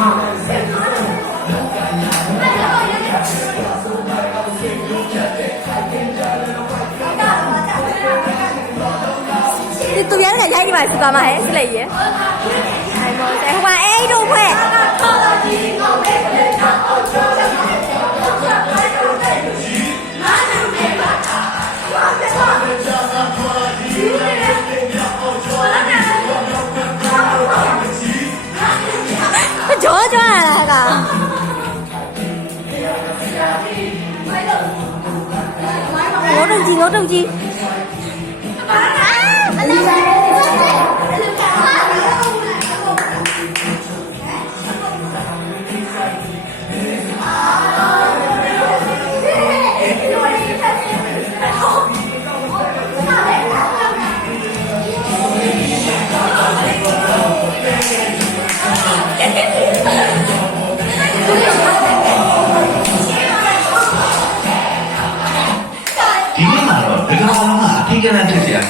သူများကရိုက်နေပါစီပါမဟဲ့စလိုက်ရဲ့အဲ့မောဟိုကအဲ့တို့ဖွဲ့ကြောကြရလားကငိုတုံကြီးဒီနေ့မှာတော့ဒီကောင်ကထိတ်ကနန်းဖြစ်စရာ